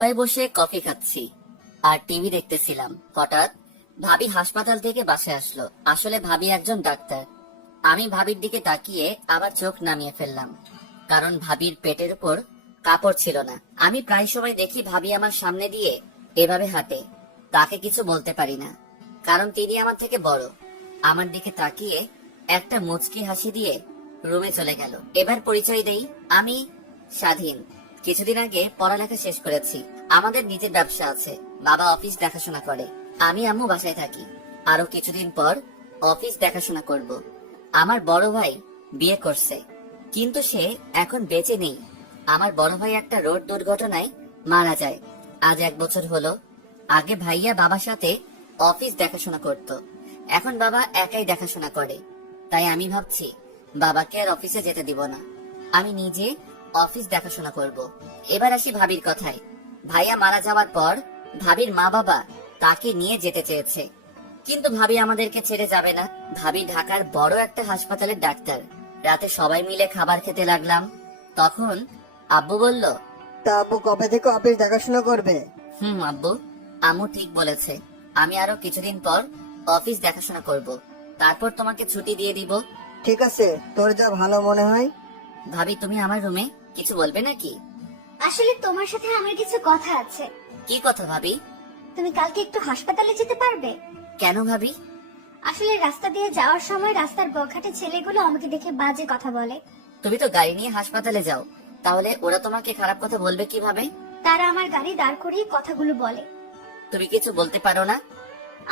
সবাই বসে কফি খাচ্ছি আর টিভি দেখতেছিলাম। হঠাৎ ভাবি হাসপাতাল থেকে বাসায় আসলো। আসলে ভাবি একজন ডাক্তার। আমি ভাবির দিকে তাকিয়ে আবার চোখ নামিয়ে ফেললাম, কারণ ভাবির পেটের উপর কাপড় ছিল না। আমি প্রায় সময় দেখি ভাবি আমার সামনে দিয়ে এভাবে হাঁটে। তাকে কিছু বলতে পারি না, কারণ তিনি আমার থেকে বড়। আমার দিকে তাকিয়ে একটা মুচকি হাসি দিয়ে রুমে চলে গেল। এবার পরিচয় দেই, আমি স্বাধীন। কিছুদিন আগে পড়ালেখা শেষ করেছি। আমাদের নিজের ব্যবসা আছে। বাবা অফিস দেখাশোনা করে, আমি আম্মু বাসায় থাকি। আরো কিছুদিন পর অফিস দেখাশোনা করব। আমার বড় ভাই বিয়ে করছে, কিন্তু সে এখন বেঁচে নেই। আমার বড় ভাই একটা রোড দুর্ঘটনায় মারা যায় আজ 1 বছর হলো। আগে ভাইয়া বাবার সাথে অফিস দেখাশোনা করত, এখন বাবা একাই দেখাশোনা করে। তাই আমি ভাবছি বাবাকে আর অফিসে যেতে দিব না, আমি নিজে অফিস দেখাশোনা করব। এবার আসি ভাবির কথায়। ভাইয়া মারা যাওয়ার পর ভাবির মা বাবা তাকে নিয়ে যেতে চেয়েছে, কিন্তু ভাবি আমাদেরকে ছেড়ে যাবে না। ভাবি ঢাকার বড় একটা হাসপাতালের ডাক্তার। রাতে সবাই মিলে খাবার খেতে লাগলাম। তখন আব্বু বলল, তা আব্বু কবে থেকে অফিস দেখাশোনা করবে? আব্বু, আম্মু ঠিক বলেছে। আমি আরো কিছুদিন পর অফিস দেখাশোনা করব, তারপর তোমাকে ছুটি দিয়ে দিব। ঠিক আছে, তোর যা ভালো মনে হয়। ভাবি, তুমি আমার রুমে কিছু বলবে নাকি? আসলে তোমার সাথে আমার কিছু কথা আছে। কি কথা ভাবি? তুমি কালকে একটু হাসপাতালে যেতে পারবে? কেন ভাবি? আসলে রাস্তা দিয়ে যাওয়ার সময় রাস্তার বখাটে ছেলেগুলো আমাকে দেখে বাজে কথা বলে। তুমি তো গাড়ি নিয়ে হাসপাতালে যাও, তাহলে ওরা তোমাকে খারাপ কথা বলবে কিভাবে? তারা আমার গাড়ি দাঁড় করিয়ে কথাগুলো বলে। তুমি কিছু বলতে পারো না?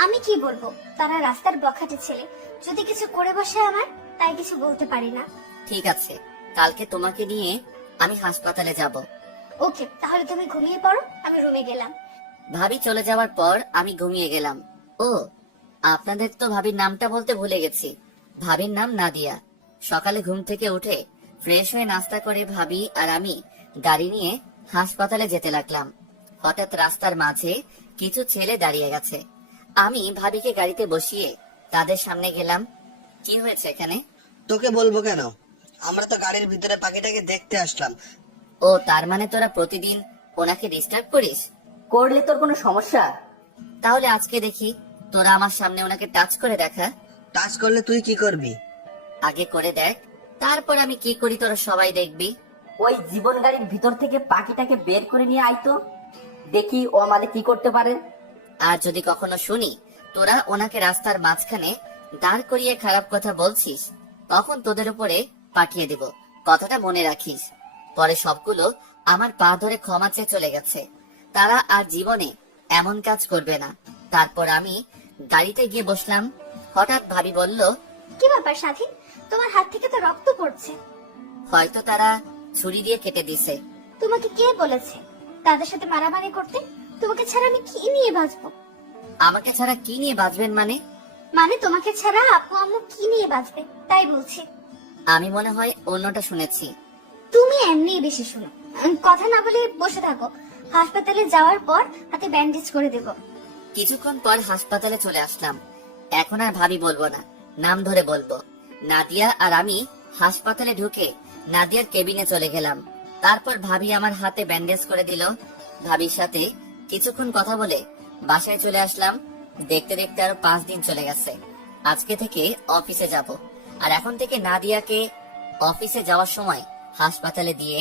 আমি কি বলবো, তারা রাস্তার বখাটে ছেলে, যদি কিছু করে বসে আমার, তাই কিছু বলতে পারি না। ঠিক আছে, কালকে তোমাকে নিয়ে আমি হাসপাতালে যাব। ওকে, তাহলে তুমি ঘুমিয়ে পড়ো, আমি রুমে গেলাম। ভাবি চলে যাওয়ার পর আমি ঘুমিয়ে গেলাম। ও, আপনাদের তো ভাবির নামটা বলতে ভুলে গেছি। ভাবির নাম নাদিয়া। সকালে ঘুম থেকে উঠে ফ্রেশ হয়ে নাস্তা করে ভাবি আর আমি গাড়ি নিয়ে হাসপাতালে যেতে লাগলাম। হঠাৎ রাস্তার মাঝে কিছু ছেলে দাঁড়িয়ে গেছে। আমি ভাবিকে গাড়িতে বসিয়ে তাদের সামনে গেলাম। কি হয়েছে এখানে? তোকে বলবো কেন, আমরা তো গাড়ির ভিতরে পাখিটাকে দেখতে আসলাম। ও, তার মানে তোরা প্রতিদিন ওনাকে ডিস্টার্ব করিস? করলে তোর কোনো সমস্যা? তাহলে আজকে দেখি তোরা আমার সামনে ওনাকে টাচ করে দেখা। টাচ করলে তুই কি করবি? আগে করে দেখ, তারপর আমি কি করি তোরা সবাই দেখবি। ওই জীবন গাড়ির ভিতর থেকে পাখিটাকে বের করে নিয়ে আইতো, দেখি ও আমাদের কি করতে পারে। আর যদি কখনো শুনি তোরা ওনাকে রাস্তার মাঝখানে দাঁড় করিয়ে খারাপ কথা বলছিস, তখন তোদের উপরে পাঠিয়ে দেব। কথাটা মনে রাখিস। পরে সবগুলো আমার পা ধরে ক্ষমা চেয়ে চলে গেছে। তারা আর জীবনে এমন কাজ করবে না। তারপর আমি গাড়িতে গিয়ে বসলাম। হঠাৎ ভাবি বলল, কি ব্যাপার স্বাধীন, তোমার হাত থেকে তো রক্ত পড়ছে। হয়তো তারা ছুরি দিয়ে কেটে দিছে। তোমাকে কে বলেছে তাদের সাথে মারামারি করতে? তোমাকে ছাড়া আমি কি নিয়ে বাঁচবো? আমাকে ছাড়া কি নিয়ে বাঁচবেন মানে? মানে তোমাকে ছাড়া আপু আম্মু কি নিয়ে বাঁচবে, তাই বলছি। আমি মনে হয় অন্যটা শুনেছি। তুমি এমনি বেশি শুনো। কথা না বলে বসে থাকো, হাসপাতালে যাওয়ার পর হাতে ব্যান্ডেজ করে দেব। কিছুক্ষণ পর হাসপাতালে চলে আসলাম। এখন আর ভাবি বলবো না, নাম ধরে বলবো। নাদিয়া আর আমি হাসপাতালে ঢুকে নাদিয়ার কেবিনে চলে গেলাম। তারপর ভাবি আমার হাতে ব্যান্ডেজ করে দিল। ভাবির সাথে কিছুক্ষণ কথা বলে বাসায় চলে আসলাম। দেখতে দেখতে আরো 5 দিন চলে গেছে। আজকে থেকে অফিসে যাব, আর এখন থেকে নাদিয়াকে অফিসে যাওয়ার সময় হাসপাতালে দিয়ে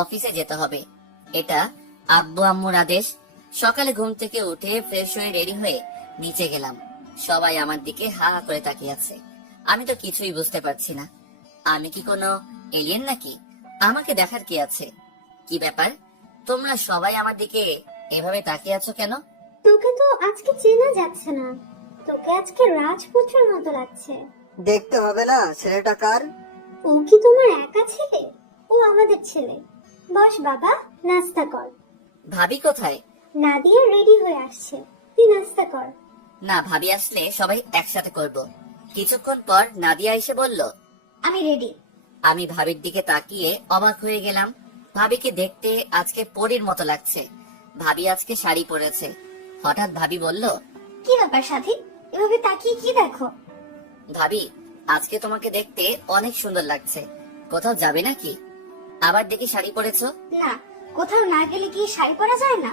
অফিসে যেতে হবে। এটা আব্বু আম্মুর আদেশ। সকালে ঘুম থেকে উঠে ফ্রেশ হয়ে রেডি হয়ে নিচে গেলাম। সবাই আমার দিকে হা হা করে তাকিয়ে আছে। আমি তো কিছুই বুঝতে পারছি না। আমি কি কোনো এলিয়েন নাকি? আমাকে দেখার কি আছে? কি ব্যাপার, তোমরা সবাই আমার দিকে এভাবে তাকিয়ে আছো কেন? তোকে তো আজকে চেনা যাচ্ছে না, তোকে আজকে রাজপুত্রের মতো লাগছে। দেখতে হবে না ছেলেটা কার? ও কি তোমার একা ছেলে? ও আমাদের ছেলে। বস বাবা, নাস্তা কর। ভাবি কোথায়? নাদিয়া রেডি হয়ে আসছে, তুই নাস্তা কর। না, ভাবি আসলে সবাই একসাথে করব। কিছুক্ষণ পর নাদিয়া এসে বলল, আমি রেডি। আমি ভাবির দিকে তাকিয়ে অবাক হয়ে গেলাম। ভাবিকে দেখতে আজকে পরীর মতো লাগছে। ভাবি আজকে শাড়ি পরেছে। হঠাৎ ভাবি বলল, কি ব্যাপার সাথী, এভাবে তাকিয়ে কি দেখো? ভাবি, আজকে তোমাকে দেখতে অনেক সুন্দর লাগছে। কোথাও যাবে নাকি? আবার দেখি শাড়ি পরেছো। না, কোথাও না গেলে কি শাড়ি পরা যায় না?